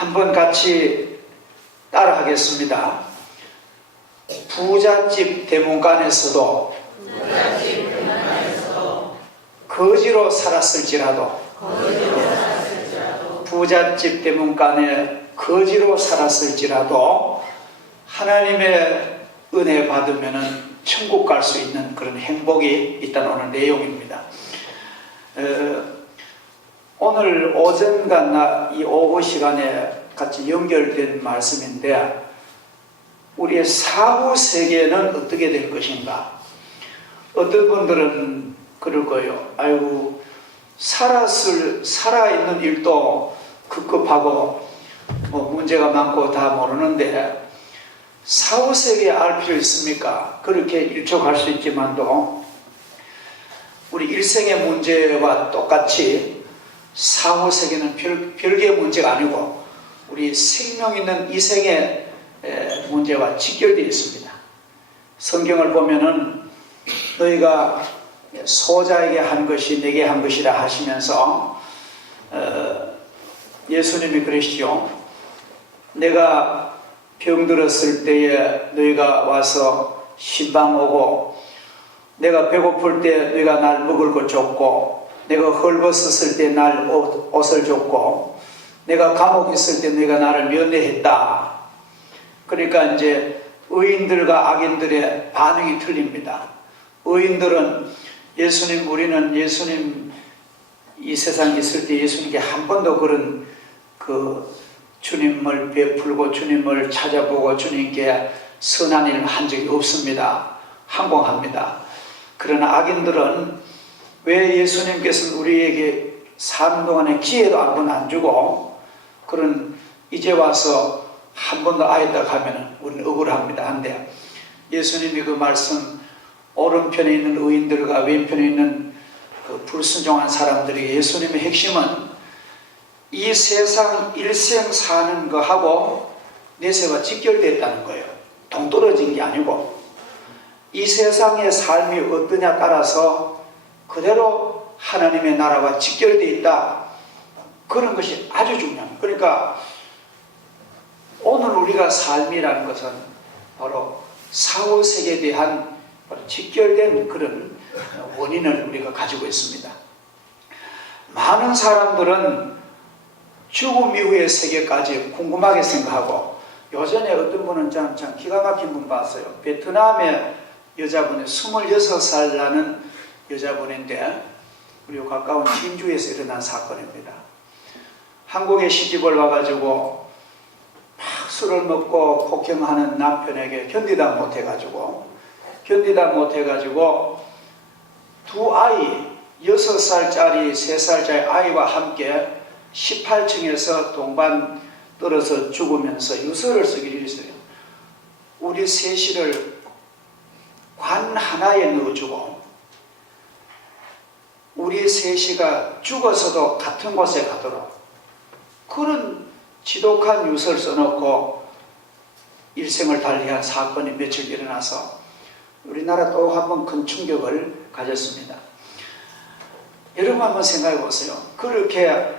한번 같이 따라하겠습니다. 부잣집 대문간에서도 거지로 살았을지라도 부잣집 대문간에 거지로 살았을지라도 하나님의 은혜 받으면 천국 갈 수 있는 그런 행복이 있다는 오늘 내용입니다. 오늘 오전과 이 오후 시간에 같이 연결된 말씀인데, 우리의 사후 세계는 어떻게 될 것인가? 어떤 분들은 그럴 거예요. 아이고, 살아있는 일도 급급하고 문제가 많고 다 모르는데 사후 세계에 알 필요 있습니까? 그렇게 일촉할 수 있지만도 우리 일생의 문제와 똑같이 사후 세계는 별개의 문제가 아니고 우리 생명 있는 이 생의 문제와 직결되어 있습니다. 성경을 보면은 너희가 소자에게 한 것이 내게 한 것이라 하시면서 예수님이 그러시죠. 내가 병들었을 때에 너희가 와서 신방 오고, 내가 배고플 때 너희가 날 먹을 것 줬고, 내가 헐벗었을 때 날 옷을 줬고, 내가 감옥에 있을 때 너희가 나를 면회했다. 그러니까 이제 의인들과 악인들의 반응이 틀립니다. 의인들은 우리는 예수님 이 세상에 있을 때 예수님께 한 번도 그런 주님을 베풀고 주님을 찾아보고 주님께 선한 일을 한 적이 없습니다. 항공합니다. 그러나 악인들은 왜 예수님께서는 우리에게 사는 동안에 기회도 한 번 안 주고 그런 이제 와서 한 번 더 아있다 하면 우리는 억울합니다. 한데 예수님이 그 말씀, 오른편에 있는 의인들과 왼편에 있는 그 불순종한 사람들이, 예수님의 핵심은 이 세상 일생 사는 거하고 내세가 직결되었다는 거예요. 동떨어진 게 아니고 이 세상의 삶이 어떠냐 따라서 그대로 하나님의 나라와 직결되어 있다. 그런 것이 아주 중요합니다. 그러니까 오늘 우리가 삶이라는 것은 바로 사후 세계에 대한 직결된 그런 원인을 우리가 가지고 있습니다. 많은 사람들은 죽음 이후의 세계까지 궁금하게 생각하고, 요전에 어떤 분은 참 기가 막힌 분 봤어요. 베트남의 여자분이 26살 나는 여자분인데 그리고 가까운 진주에서 일어난 사건입니다. 한국에 시집을 와가지고 막 술을 먹고 폭행하는 남편에게 견디다 못해가지고 두 아이, 6살짜리 3살짜리 아이와 함께 18층에서 동반 떨어져 죽으면서 유서를 쓰기로 했어요. 우리 셋이를 관 하나에 넣어주고 우리 셋이가 죽어서도 같은 곳에 가도록 그런 지독한 유서를 써놓고 일생을 달리한 사건이 며칠 일어나서 우리나라 또 한 번 큰 충격을 가졌습니다. 여러분 한번 생각해 보세요. 그렇게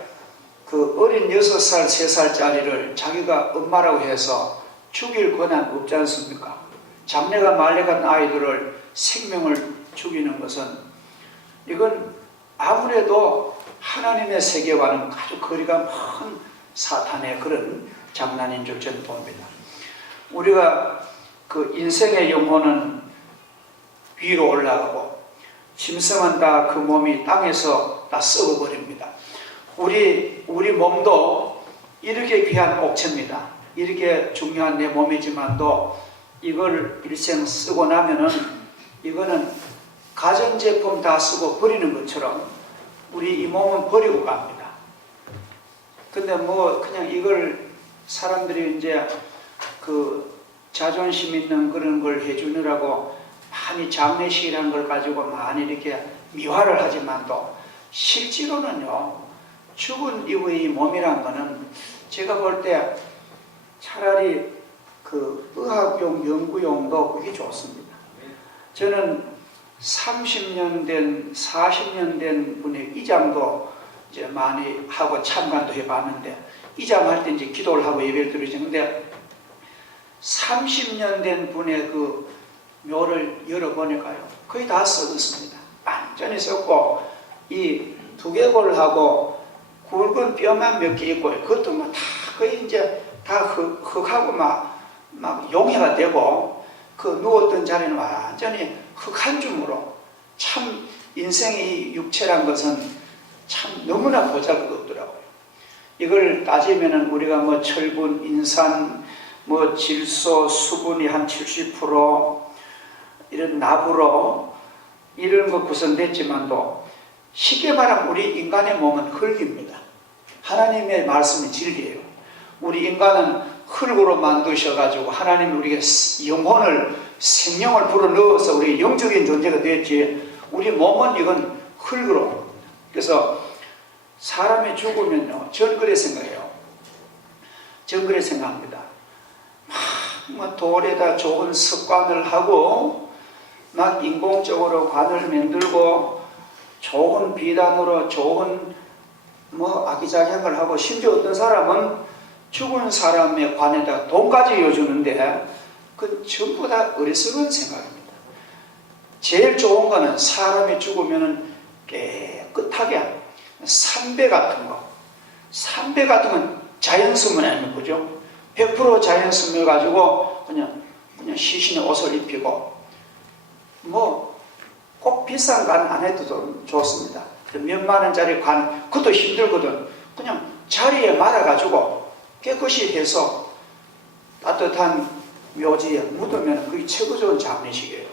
그 어린 6살, 3살짜리를 자기가 엄마라고 해서 죽일 권한 없지 않습니까? 장래가 말려 같은 아이들을 생명을 죽이는 것은 이건 아무래도 하나님의 세계와는 아주 거리가 먼 사탄의 그런 장난인 줄 저는 봅니다. 우리가 그 인생의 영혼은 위로 올라가고 짐승은 다 그 몸이 땅에서 다 썩어버립니다. 우리 몸도 이렇게 귀한 옥체입니다. 이렇게 중요한 내 몸이지만도 이걸 일생 쓰고 나면은 이거는 가전제품 다 쓰고 버리는 것처럼 우리 이 몸은 버리고 갑니다. 근데 그냥 이걸 사람들이 이제 그 자존심 있는 그런 걸 해주느라고 많이 장례식이라는 걸 가지고 많이 이렇게 미화를 하지만도 실제로는요, 죽은 이후의 이 몸이란 거는 제가 볼 때 차라리 그 의학용 연구용도 그게 좋습니다. 저는 30년 된 40년 된 분의 이장도 이제 많이 하고 참관도 해봤는데 이장할 때 이제 기도를 하고 예배를 드리죠. 근데 30년 된 분의 그 묘를 열어보니까요, 거의 다 썩었습니다. 완전히 썩고 이 두개골하고 굵은 뼈만 몇 개 있고, 그것도 뭐 다 거의 이제 다 흙하고 막 용해가 되고, 그 누웠던 자리는 완전히 흙 한 줌으로. 참 인생의 육체란 것은 참 너무나 보잘것없더라고요. 이걸 따지면은 우리가 뭐 철분, 인산, 뭐 질소, 수분이 한 70%, 이런 나부로 이런 거 구성됐지만도 쉽게 말하면 우리 인간의 몸은 흙입니다. 하나님의 말씀이 진리예요. 우리 인간은 흙으로 만드셔가지고 하나님이 우리에게 영혼을, 생명을 불어넣어서 우리 영적인 존재가 되었지, 우리 몸은 이건 흙으로. 그래서 사람이 죽으면요, 전 그래 생각해요. 전 그래 생각합니다. 막 돌에다 좋은 습관을 하고 막 인공적으로 관을 만들고 좋은 비단으로 좋은 뭐 아기자기한 하고, 심지어 어떤 사람은 죽은 사람의 관에다 돈까지 이어주는데 그건 전부 다 어리석은 생각입니다. 제일 좋은 거는 사람이 죽으면 깨끗하게 삼배 같은 거, 삼배 같은 건 자연스문 아니면 그죠? 100% 자연스문 가지고 그냥 시신의 옷을 입히고, 뭐 꼭 비싼 관 안 해도 좋습니다. 몇만 원짜리 관, 그것도 힘들거든. 그냥 자리에 말아가지고 깨끗이 해서 따뜻한 묘지에 묻으면 그게 최고 좋은 장례식이에요.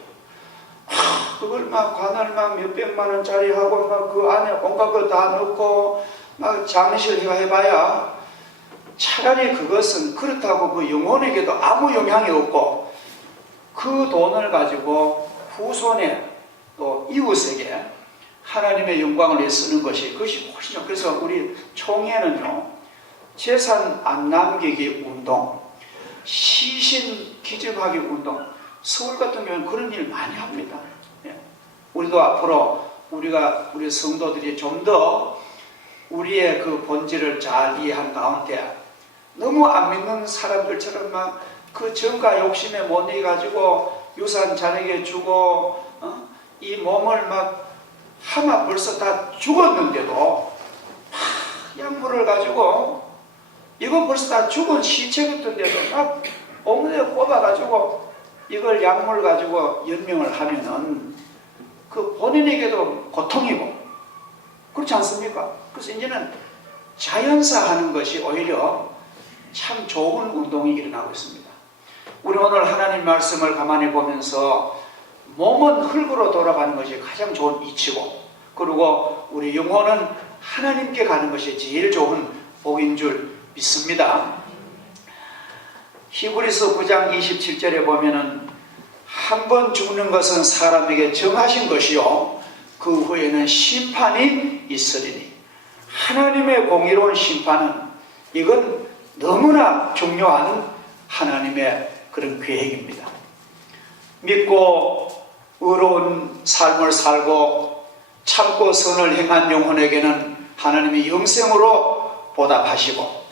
그걸 막 관을 막 몇백만 원짜리 하고 막 그 안에 온갖 거 다 넣고 막 장례식을 해봐야 차라리 그것은 그렇다고 그 영혼에게도 아무 영향이 없고, 그 돈을 가지고 후손에 또 이웃에게 하나님의 영광을 위해 쓰는 것이, 그것이 훨씬 좋죠. 그래서 우리 총회는요, 재산 안 남기기 운동, 시신 기증하기 운동, 서울 같은 경우는 그런 일 많이 합니다. 우리도 앞으로 우리 성도들이 좀 더 우리의 그 본질을 잘 이해한 가운데, 너무 안 믿는 사람들처럼 막 그 정가 욕심에 못 이겨가지고 유산 자녀에게 주고, 이 몸을 막 하마 벌써 다 죽었는데도 약물을 가지고, 이거 벌써 다 죽은 시체 같은데도 막 엉덩이에 꼽아가지고 이걸 약물 가지고 연명을 하면은 그 본인에게도 고통이고, 그렇지 않습니까? 그래서 이제는 자연사하는 것이 오히려 참 좋은 운동이 일어나고 있습니다. 우리 오늘 하나님 말씀을 가만히 보면서 몸은 흙으로 돌아가는 것이 가장 좋은 이치고, 그리고 우리 영혼은 하나님께 가는 것이 제일 좋은 복인 줄 믿습니다. 히브리서 9장 27절에 보면은 한 번 죽는 것은 사람에게 정하신 것이요 그 후에는 심판이 있으리니, 하나님의 공의로운 심판은 이건 너무나 중요한 하나님의 그런 계획입니다. 믿고 의로운 삶을 살고 참고 선을 행한 영혼에게는 하나님이 영생으로 보답하시고,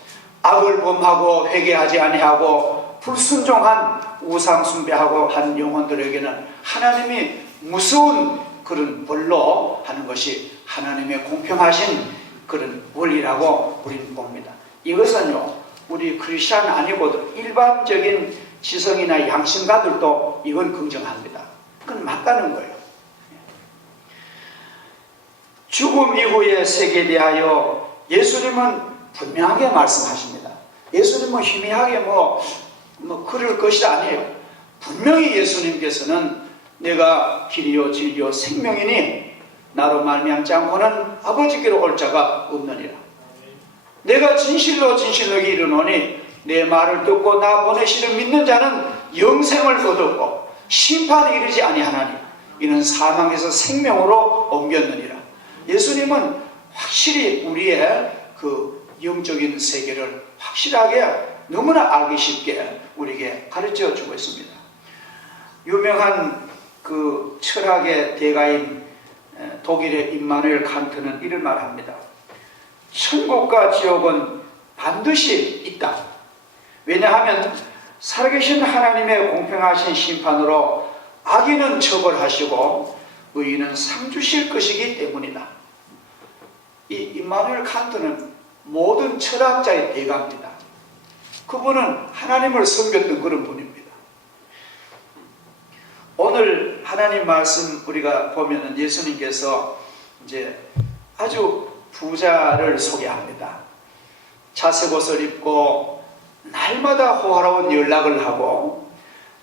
악을 범하고 회개하지 아니하고 불순종한 우상 숭배하고 한 영혼들에게는 하나님이 무서운 그런 벌로 하는 것이 하나님의 공평하신 그런 원리라고 우리는 봅니다. 이것은요, 우리 크리스찬 아니고도 일반적인 지성이나 양심가들도 이건 긍정합니다. 그건 맞다는 거예요. 죽음 이후의 세계에 대하여 예수님은 분명하게 말씀하십니다. 예수님은 희미하게 뭐 그럴 것이 아니에요. 분명히 예수님께서는 내가 길이요 진리요 생명이니 나로 말미암지 않고는 아버지께로 올 자가 없느니라. 내가 진실로 진실하게 이르노니 내 말을 듣고 나 보내시를 믿는 자는 영생을 얻었고 심판에 이르지 아니하나니 이는 사망에서 생명으로 옮겼느니라. 예수님은 확실히 우리의 그 영적인 세계를 확실하게 너무나 알기 쉽게 우리에게 가르쳐 주고 있습니다. 유명한 그 철학의 대가인 독일의 임마누엘 칸트는 이런 말을 합니다. 천국과 지옥은 반드시 있다. 왜냐하면 살아계신 하나님의 공평하신 심판으로 악인은 처벌하시고 의인은 상 주실 것이기 때문이다. 이 임마누엘 칸트는 모든 철학자의 대가입니다. 그분은 하나님을 섬겼던 그런 분입니다. 오늘 하나님 말씀 우리가 보면은 예수님께서 이제 아주 부자를 소개합니다. 자색 옷을 입고 날마다 호화로운 연락을 하고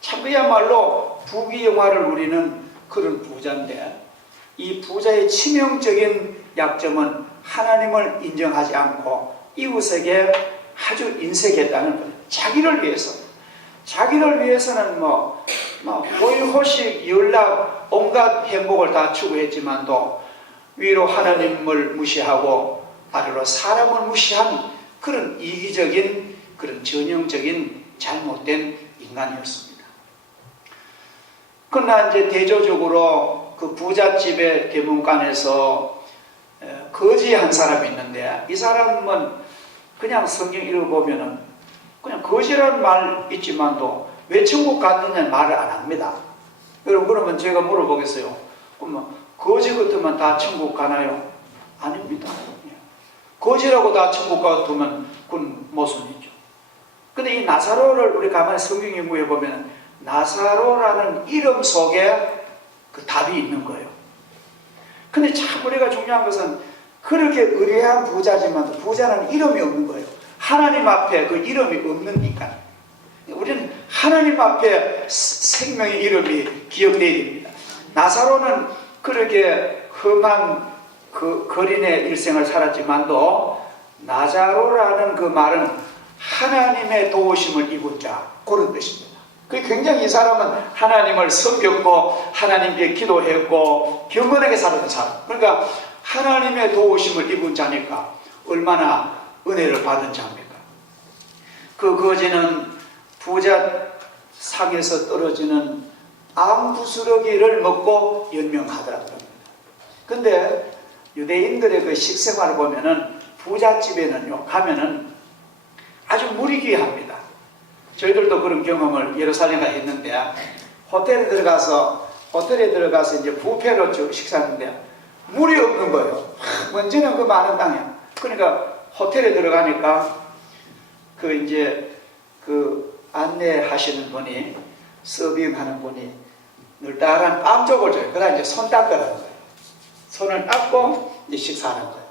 참 그야말로 부귀영화를 누리는 그런 부자인데, 이 부자의 치명적인 약점은 하나님을 인정하지 않고 이웃에게 아주 인색했다는 거예요. 자기를 위해서는 호의호식, 연락, 온갖 행복을 다 추구했지만도 위로 하나님을 무시하고 아래로 사람을 무시한 그런 이기적인, 그런 전형적인 잘못된 인간이었습니다. 그러나 이제 대조적으로 그 부잣집의 대문간에서 거지 한 사람이 있는데, 이 사람은 그냥 성경 읽어보면은 그냥 거지라는 말 있지만도 왜 천국 갔느냐는 말을 안 합니다. 여러분, 그러면 제가 물어보겠어요. 그러면 거지 같으면 다 천국 가나요? 아닙니다. 거지라고 다 천국 같으면 그건 모순이죠. 근데 이 나사로를 우리 가만히 성경 연구해 보면 나사로라는 이름 속에 그 답이 있는 거예요. 근데 참 우리가 중요한 것은 그렇게 의뢰한 부자지만 부자는 이름이 없는 거예요. 하나님 앞에 그 이름이 없는 인간. 우리는 하나님 앞에 생명의 이름이 기억되어야 됩니다. 나사로는 그렇게 험한 그 거린의 일생을 살았지만도 나자로라는 그 말은 하나님의 도우심을 입은 자, 그런 뜻입니다. 굉장히 이 사람은 하나님을 섬겼고 하나님께 기도했고 경건하게 살았던 사람. 그러니까 하나님의 도우심을 입은 자니까 얼마나 은혜를 받은 자입니까? 그 거지는 부자 상에서 떨어지는 암부스러기를 먹고 연명하더라는 겁니다. 근데 유대인들의 그 식생활을 보면은 부잣집에는요, 가면은 아주 물이 귀합니다. 저희들도 그런 경험을 예루살렘에 했는데, 호텔에 들어가서 이제 뷔페로 쭉 식사하는데 물이 없는 거예요. 먼지는 그 많은 땅에. 그러니까 호텔에 들어가니까 그 안내하시는 분이, 서빙하는 분이 늘따란 빵쪽을 줘요. 그다음 이제 손 닦으라는 거예요. 손을 닦고 이제 식사하는 거예요.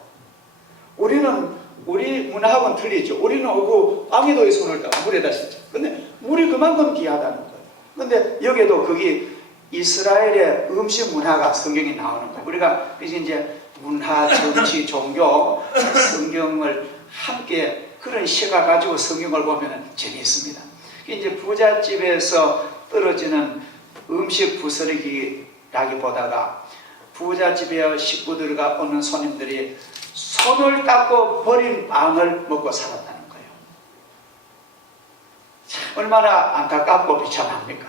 우리 문화하고는 틀리죠. 우리는 오고 빵에도 손을 닦고 물에다 씻죠. 근데 물이 그만큼 귀하다는 거예요. 근데 여기도 거기 이스라엘의 음식 문화가 성경에 나오는 거예요. 우리가 이제 문화, 정치, 종교, 성경을 함께 그런 시각 가지고 성경을 보면 재미있습니다. 이제 부잣집에서 떨어지는 음식 부스러기라기보다가 부잣집에 식구들과 오는 손님들이 손을 닦고 버린 빵을 먹고 살았다는 거예요. 얼마나 안타깝고 비참합니까?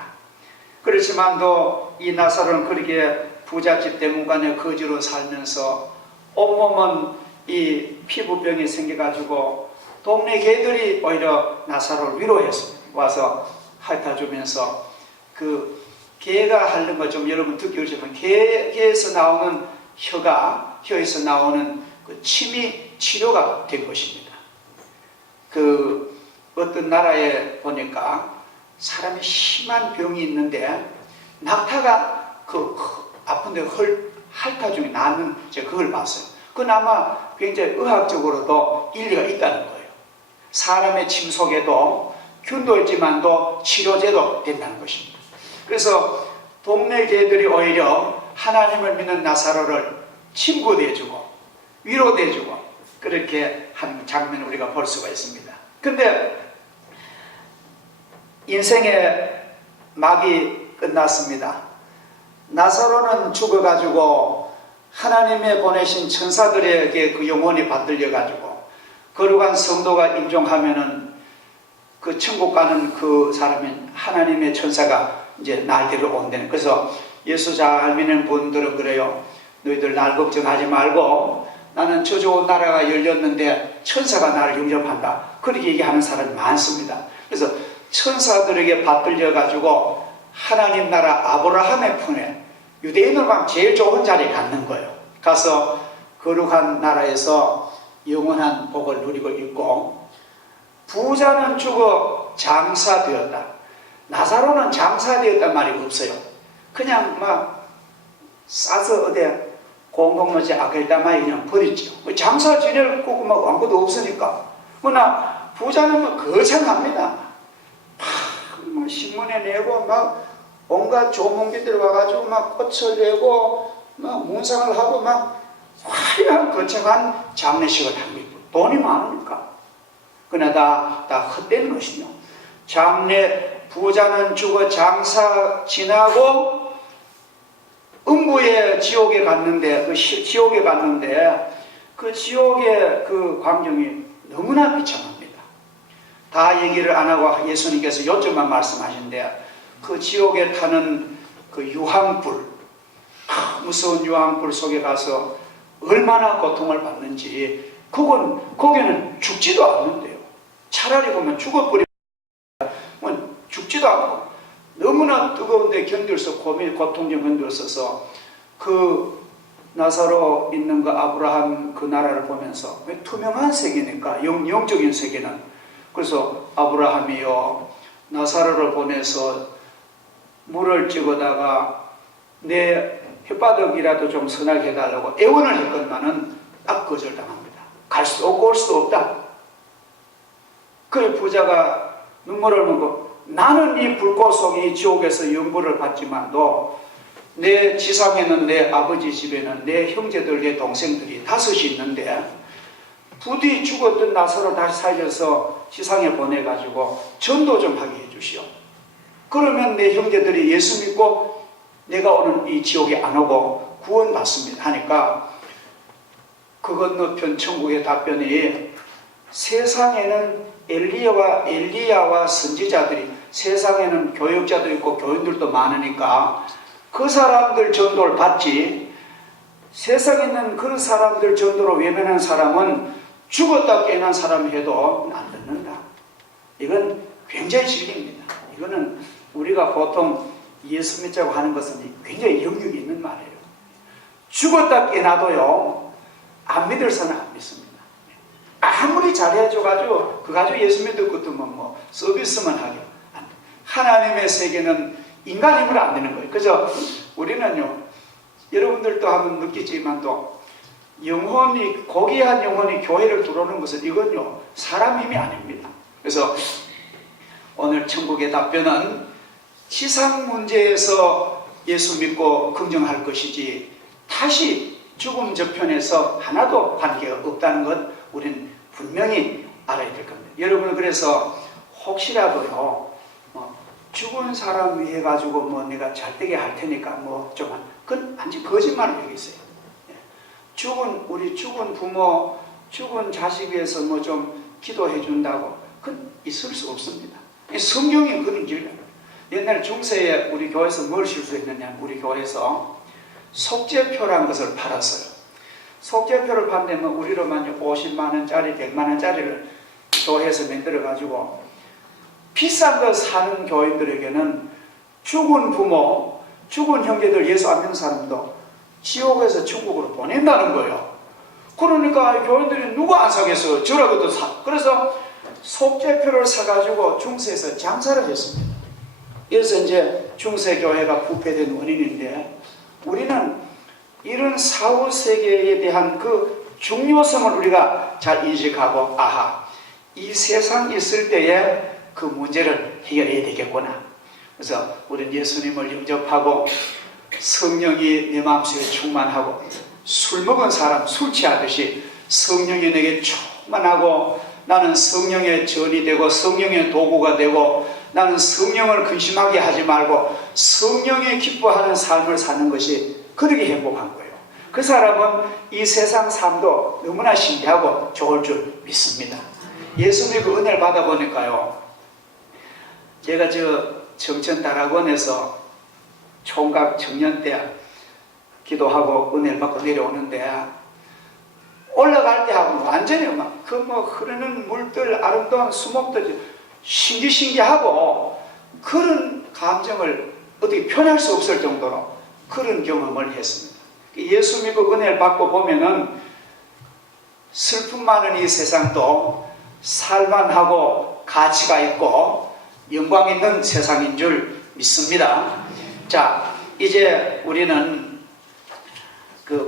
그렇지만도 이 나사로는 그렇게 부잣집 대문간에 거지로 살면서 온몸은 이 피부병이 생겨가지고 동네 개들이 오히려 나사로를 위로했습니다. 와서 핥아주면서 그 개가 핥는 거 좀 여러분 듣기 어렵지만 개에서 나오는 혀에서 나오는 그 침이 치료가 된 것입니다. 그 어떤 나라에 보니까 사람이 심한 병이 있는데 낙타가 그 아픈데 핥아주면 낫는 그걸 봤어요. 그건 아마 굉장히 의학적으로도 일리가 있다는 거예요. 사람의 침 속에도 균도 있지만도 치료제도 된다는 것입니다. 그래서 동네 개들이 오히려 하나님을 믿는 나사로를 친구대해주고 위로대해주고 그렇게 하는 장면을 우리가 볼 수가 있습니다. 근데 인생의 막이 끝났습니다. 나사로는 죽어가지고 하나님의 보내신 천사들에게 그 영혼이 받들려가지고 거룩한 성도가 임종하면은 그 천국 가는 그 사람은 하나님의 천사가 이제 날개를 온다는. 그래서 예수 잘 믿는 분들은 그래요. 너희들 날 걱정하지 말고 나는 저 좋은 나라가 열렸는데 천사가 나를 영접한다. 그렇게 얘기하는 사람이 많습니다. 그래서 천사들에게 받들려 가지고 하나님 나라 아브라함의 품에 유대인으로 가면 제일 좋은 자리에 갖는 거예요. 가서 거룩한 나라에서 영원한 복을 누리고 있고, 부자는 죽어 장사되었다. 나사로는 장사되었단 말이 없어요. 그냥 막 싸서 어디 공동묘지 아겔다마에 그냥 버렸죠. 장사 지낼 거고 막 아무것도 없으니까. 그러나 부자는 뭐 거창합니다. 막 신문에 내고 막 온갖 조문기들 와가지고 막 꽃을 내고 막 문상을 하고 막 화려한 거창한 장례식을 합니다. 돈이 많으니까. 그러나 다 헛된 것이요. 부자는 죽어 장사 지나고 음부의 지옥에 갔는데, 그 지옥의 그 광경이 너무나 비참합니다. 다 얘기를 안 하고 예수님께서 요점만 말씀하신데, 그 지옥에 타는 그 유황불, 무서운 유황불 속에 가서 얼마나 고통을 받는지, 거기는 죽지도 않는데요. 차라리 보면 죽어버리면 죽지도 않고 너무나 뜨거운데 고통 좀 견딜 수 없어서 그 나사로 있는 그 아브라함 그 나라를 보면서, 투명한 세계니까 영적인 세계는, 그래서 아브라함이요 나사로를 보내서 물을 찍어다가 내 혓바닥이라도 좀 선하게 해달라고 애원을 했건만은 딱 거절당합니다. 갈 수도 없고 올 수도 없다. 그 부자가 눈물을 흘리고, 나는 이 불꽃 속에 이 지옥에서 영구를 받지만도 내 지상에는 내 아버지 집에는 내 형제들 내 동생들이 5이 있는데 부디 죽었던 나사로 다시 살려서 지상에 보내가지고 전도 좀 하게 해주시오. 그러면 내 형제들이 예수 믿고 내가 오는 이 지옥에 안 오고 구원받습니다 하니까, 그 건너편 천국의 답변이, 세상에는 엘리야와 선지자들이, 세상에는 교육자도 있고 교인들도 많으니까 그 사람들 전도를 받지, 세상에 있는 그런 사람들 전도로 외면한 사람은 죽었다 깨어난 사람 해도 안 듣는다. 이건 굉장히 진리입니다. 이거는 우리가 보통 예수 믿자고 하는 것은 굉장히 영역이 있는 말이에요. 죽었다 깨어나도요 안 믿을 사람은 안 믿습니다. 아무리 잘해줘가지고 그 가지고 예수 믿을 것도 뭐 서비스만 하게. 하나님의 세계는 인간 힘으로 안 되는 거예요. 그죠? 우리는요, 여러분들도 한번 느끼지만도 고귀한 영혼이 교회를 들어오는 것은 이건요 사람 힘이 아닙니다. 그래서 오늘 천국의 답변은 지상 문제에서 예수 믿고 긍정할 것이지, 다시 죽음 저편에서 하나도 관계가 없다는 것 우리는 분명히 알아야 될 겁니다. 여러분, 그래서 혹시라도요 죽은 사람 위해 가지고 내가 잘되게 할 테니까 그건 완전 거짓말을 얘기했어요. 우리 죽은 부모, 죽은 자식 위해서 좀 기도해 준다고, 그건 있을 수 없습니다. 성경이 그런 길이에요. 옛날 중세에 우리 교회에서 뭘 실수했느냐, 우리 교회에서 속죄표라는 것을 팔았어요. 속죄표를 판다면 우리로만 50만원짜리, 100만원짜리를 교회에서 만들어가지고 비싼 거 사는 교인들에게는 죽은 부모, 죽은 형제들, 예수 안 믿는 사람도 지옥에서 천국으로 보낸다는 거예요. 그러니까 교인들이 누가 안 사겠어요? 저라고도 사. 그래서 속죄표를 사가지고 중세에서 장사를 했습니다. 그래서 이제 중세교회가 부패된 원인인데, 우리는 이런 사후 세계에 대한 그 중요성을 우리가 잘 인식하고, 이 세상 있을 때에 그 문제를 해결해야 되겠구나. 그래서 우리는 예수님을 영접하고 성령이 내 마음속에 충만하고, 술 먹은 사람 술 취하듯이 성령이 내게 충만하고, 나는 성령의 전이 되고 성령의 도구가 되고, 나는 성령을 근심하게 하지 말고 성령이 기뻐하는 삶을 사는 것이 그렇게 행복한 거예요. 그 사람은 이 세상 삶도 너무나 신기하고 좋을 줄 믿습니다. 예수님의 그 은혜를 받아보니까요, 제가 청천 다락원에서 총각 청년 때 기도하고 은혜를 받고 내려오는데, 올라갈 때 하고 완전히 막 그 뭐 흐르는 물들, 아름다운 수목들 신기하고 그런 감정을 어떻게 표현할 수 없을 정도로 그런 경험을 했습니다. 예수 믿고 은혜를 받고 보면은 슬픔 많은 이 세상도 살만하고 가치가 있고 영광 있는 세상인 줄 믿습니다. 자, 이제 우리는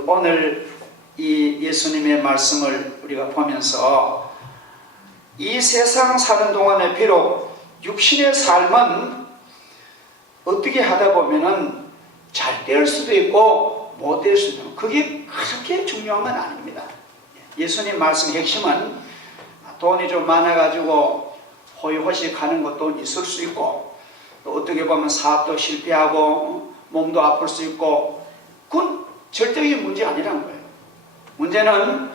오늘 이 예수님의 말씀을 우리가 보면서 이 세상 사는 동안에 비록 육신의 삶은 어떻게 하다 보면은 잘 될 수도 있고 못 될 수도 있고 그게 그렇게 중요한 건 아닙니다. 예수님 말씀 핵심은 돈이 좀 많아가지고 호의호식 하는 것도 있을 수 있고 또 어떻게 보면 사업도 실패하고 몸도 아플 수 있고 그건 절대적인 문제 아니란 거예요. 문제는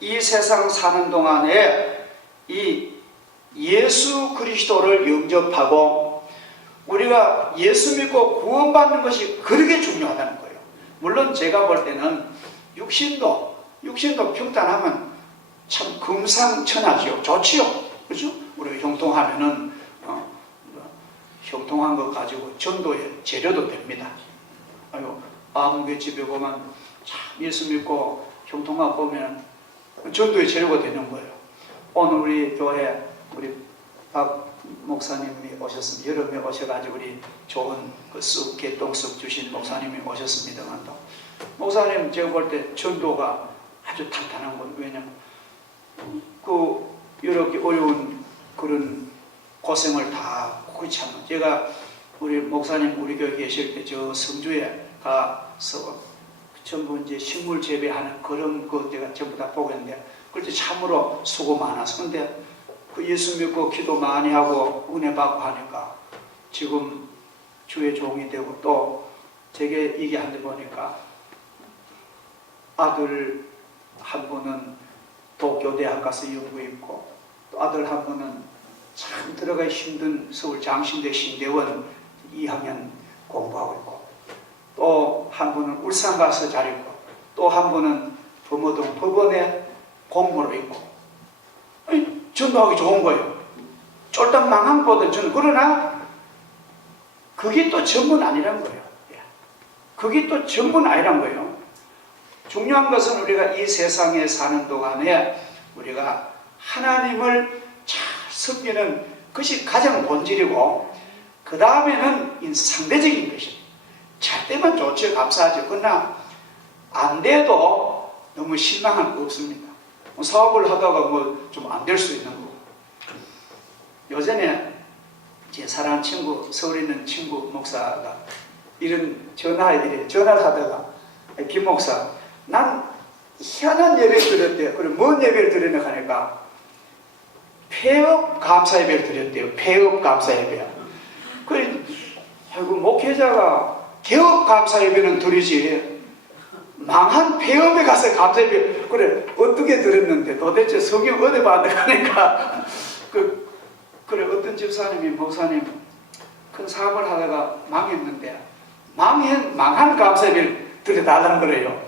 이 세상 사는 동안에 이 예수 그리스도를 영접하고 우리가 예수 믿고 구원받는 것이 그렇게 중요하다는 거예요. 물론 제가 볼 때는 육신도 평탄하면 참 금상첨화지요. 좋지요. 그렇죠? 우리가 형통하면은 형통한 것 가지고 전도의 재료도 됩니다. 아무개 집에 보면 참 예수 믿고 형통하고 보면 전도의 재료가 되는 거예요. 오늘 우리 교회 우리 박 목사님이 오셨습니다. 여름에 오셔가지고 우리 좋은 개똥쑥 주신 목사님이 오셨습니다만도 목사님 제가 볼 때 전도가 아주 탄탄한 건 왜냐면 이렇게 어려운 그런 고생을 다 그렇지 않나. 제가 우리 목사님 우리 교회 계실 때 저 성주에 가서 전부 이제 식물 재배하는 그런 거 제가 전부 다 보고 있는데 그때 참으로 수고 많았어. 근데 그 예수 믿고 기도 많이 하고 은혜 받고 하니까 지금 주의 종이 되고 또 제게 얘기하는데 보니까 아들 한 분은 도쿄대학 가서 연구 있고 또 아들 한 분은 참 들어가기 힘든 서울 장신대 신대원 2학년 공부하고 있고 또 한 분은 울산 가서 잘 있고 또 한 분은 범어동 법원에 공무로 있고 전도하기 좋은 거예요. 쫄딱 망한 보다 저는 그러나 그게 또 전부는 아니란 거예요. 그게 또 전부는 아니란 거예요. 중요한 것은 우리가 이 세상에 사는 동안에 우리가 하나님을 잘 섬기는 것이 가장 본질이고 그 다음에는 상대적인 것입니다. 잘 되면 좋죠. 감사하죠. 그러나 안 돼도 너무 실망할 거 없습니다. 사업을 하다가 뭐 좀 안 될 수 있는 거고. 요전에 제 사랑하는 친구, 서울에 있는 친구 목사가 이런 전화를 하다가 김 목사, 난 희한한 예배를 드렸대요. 그리고 뭔 예배를 드렸냐 하니까 폐업 감사 예배를 드렸대요. 폐업 감사 예배야. 그래, 목회자가 개업 감사 예배는 드리지. 망한 폐업에 가서 감사 예배, 그래, 어떻게 드렸는데 도대체 성경 어디 봤는가 하니까 그래, 어떤 집사님이 목사님 큰 사업을 하다가 망했는데 망한 감사 예배를 드려달라는 거래요.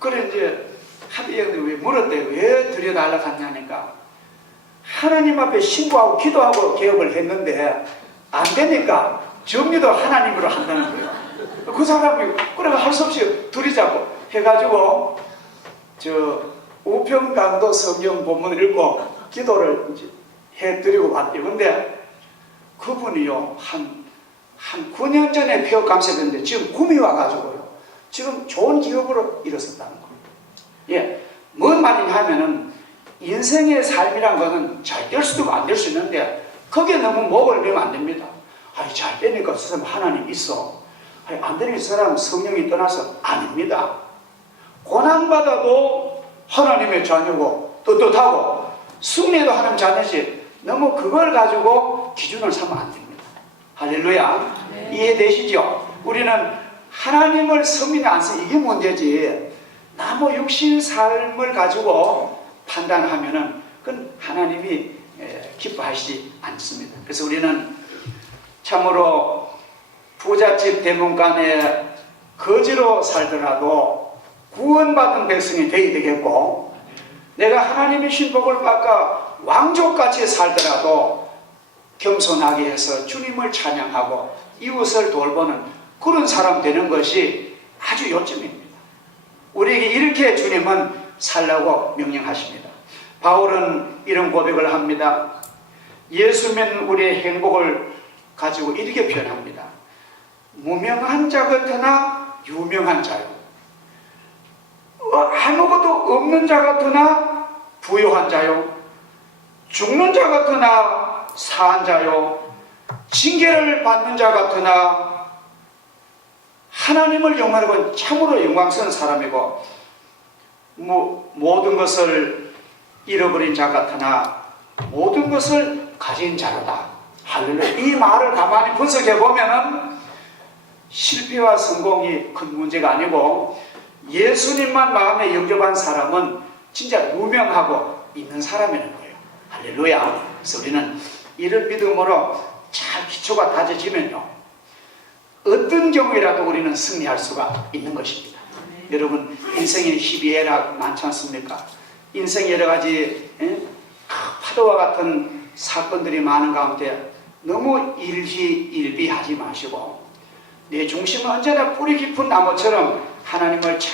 그래 이제 하비형이 왜 물었대요. 왜 드려달라고 하냐니까 하나님 앞에 신고하고 기도하고 개업을 했는데 안 되니까 정리도 하나님으로 한다는 거예요. 그 사람이 그래 할 수 없이 드리자고 해가지고 저 우평강도 성경 본문을 읽고 기도를 이제 해드리고 왔대요. 근데 그분이요 한 9년 전에 폐업 감사했는데 지금 꿈이 와가지고요 지금 좋은 기업으로 일어섰다는 거예요. 예, 뭔 말이냐 하면은 인생의 삶이란 거는 잘 될 수도 있고 안 될 수 있는데 거기에 너무 목을 매면 안 됩니다. 아이 잘 되니까 저 사람 하나님 있어. 아이 안 되니까 저 사람 성령이 떠나서 아닙니다. 고난받아도 하나님의 자녀고 떳떳하고 승리도 하나님 자녀지 너무 그걸 가지고 기준을 삼으면 안 됩니다. 할렐루야. 네. 이해되시죠? 우리는 하나님을 섬기냐 안 섬기냐 이게 문제지 나무 육신 삶을 가지고 판단하면은 그건 하나님이 기뻐하시지 않습니다. 그래서 우리는 참으로 부잣집 대문간에 거지로 살더라도 구원받은 백성이 되어야 되겠고 내가 하나님의 신 복을 받아 왕족같이 살더라도 겸손하게 해서 주님을 찬양하고 이웃을 돌보는 그런 사람 되는 것이 아주 요점입니다. 우리에게 이렇게 주님은 살라고 명령하십니다. 바울은 이런 고백을 합니다. 예수 믿는 우리의 행복을 가지고 이렇게 표현합니다. 무명한 자 같으나 유명한 자요. 아무것도 없는 자 같으나 부유한 자요. 죽는 자 같으나 사한 자요. 징계를 받는 자 같으나 하나님을 영화하고 참으로 영광스러운 사람이고, 모든 것을 잃어버린 자 같으나 모든 것을 가진 자로다. 할렐루야. 이 말을 가만히 분석해 보면은 실패와 성공이 큰 문제가 아니고, 예수님만 마음에 영접한 사람은 진짜 무명하고 있는 사람이라는 거예요. 할렐루야. 그래서 우리는 이런 믿음으로 잘 기초가 다져지면요, 어떤 경우에라도 우리는 승리할 수가 있는 것입니다. 여러분, 인생의 희비애락 많지 않습니까? 인생 여러 가지 파도와 같은 사건들이 많은 가운데 너무 일희일비하지 마시고, 내 중심은 언제나 뿌리 깊은 나무처럼 하나님을 잘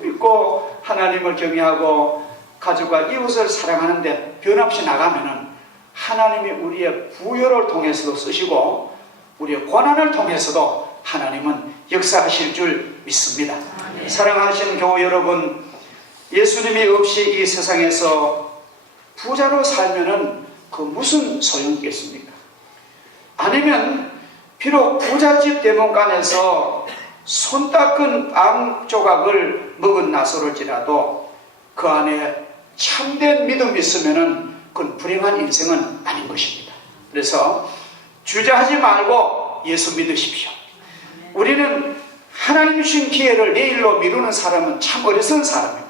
믿고 하나님을 경외하고 가족과 이웃을 사랑하는데 변함없이 나가면은 하나님이 우리의 부여를 통해서도 쓰시고 우리의 고난을 통해서도 하나님은 역사하실 줄 믿습니다. 사랑하시는 교우 여러분, 예수님이 없이 이 세상에서 부자로 살면은 그 무슨 소용이 있겠습니까? 아니면 비록 부잣집 대문간에서 손 닦은 빵 조각을 먹은 나서를지라도 그 안에 참된 믿음이 있으면은 그건 불행한 인생은 아닌 것입니다. 그래서 주저하지 말고 예수 믿으십시오. 우리는 하나님 주신 기회를 내일로 미루는 사람은 참 어리석은 사람입니다.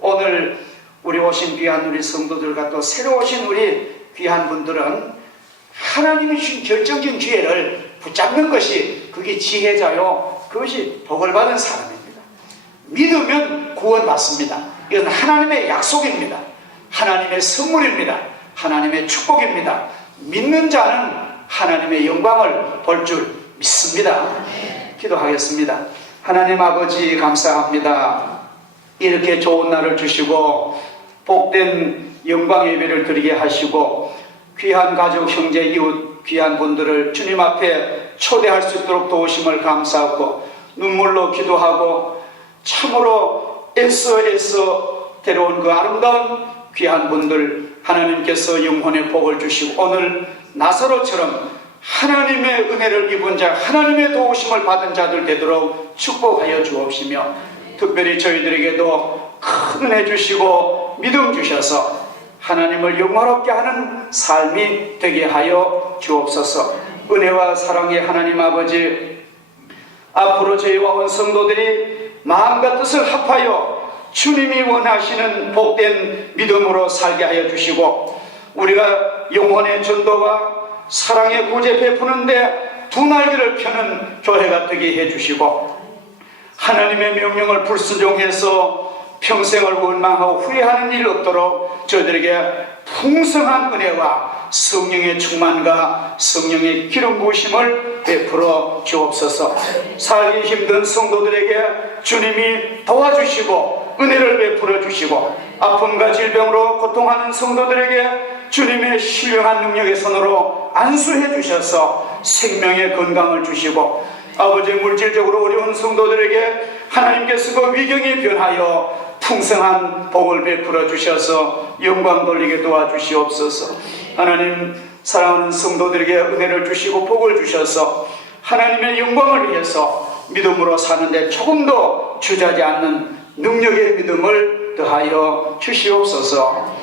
오늘 우리 오신 귀한 우리 성도들과 또 새로 오신 우리 귀한 분들은 하나님이 주신 결정적인 기회를 붙잡는 것이 그게 지혜자요, 그것이 복을 받은 사람입니다. 믿으면 구원받습니다. 이건 하나님의 약속입니다. 하나님의 선물입니다. 하나님의 축복입니다. 믿는 자는 하나님의 영광을 볼 줄 믿습니다. 기도하겠습니다. 하나님 아버지, 감사합니다. 이렇게 좋은 날을 주시고 복된 영광 예배를 드리게 하시고 귀한 가족, 형제, 이웃, 귀한 분들을 주님 앞에 초대할 수 있도록 도우심을 감사하고 눈물로 기도하고 참으로 애써 데려온 그 아름다운 귀한 분들 하나님께서 영혼의 복을 주시고 오늘 나사로처럼 하나님의 은혜를 입은 자, 하나님의 도우심을 받은 자들 되도록 축복하여 주옵시며 특별히 저희들에게도 큰 은혜 주시고 믿음 주셔서 하나님을 영화롭게 하는 삶이 되게 하여 주옵소서. 은혜와 사랑의 하나님 아버지, 앞으로 저희와 온 성도들이 마음과 뜻을 합하여 주님이 원하시는 복된 믿음으로 살게 하여 주시고 우리가 영혼의 전도와 사랑의 구제 베푸는데 두 날개를 펴는 교회가 되게 해주시고 하나님의 명령을 불순종해서 평생을 원망하고 후회하는 일 없도록 저희들에게 풍성한 은혜와 성령의 충만과 성령의 기름 부으심을 베풀어 주옵소서. 살기 힘든 성도들에게 주님이 도와주시고 은혜를 베풀어 주시고 아픔과 질병으로 고통하는 성도들에게 주님의 신령한 능력의 손으로 안수해 주셔서 생명의 건강을 주시고 아버지, 물질적으로 어려운 성도들에게 하나님께서 그 위경에 변하여 풍성한 복을 베풀어 주셔서 영광 돌리게 도와주시옵소서. 하나님, 사랑하는 성도들에게 은혜를 주시고 복을 주셔서 하나님의 영광을 위해서 믿음으로 사는데 조금도 주저하지 않는 능력의 믿음을 더하여 주시옵소서.